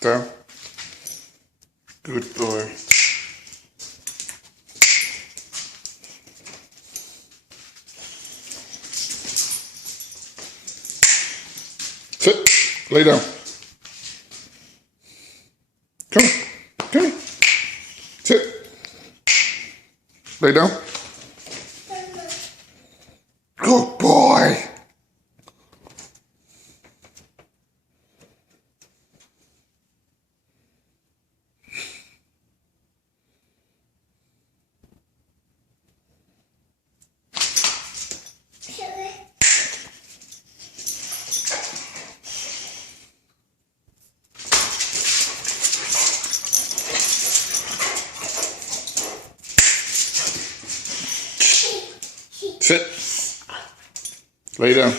Down. Good boy. Sit. Lay down. Come on. Come here. Sit. Lay down. Good boy. Sit. Lay down.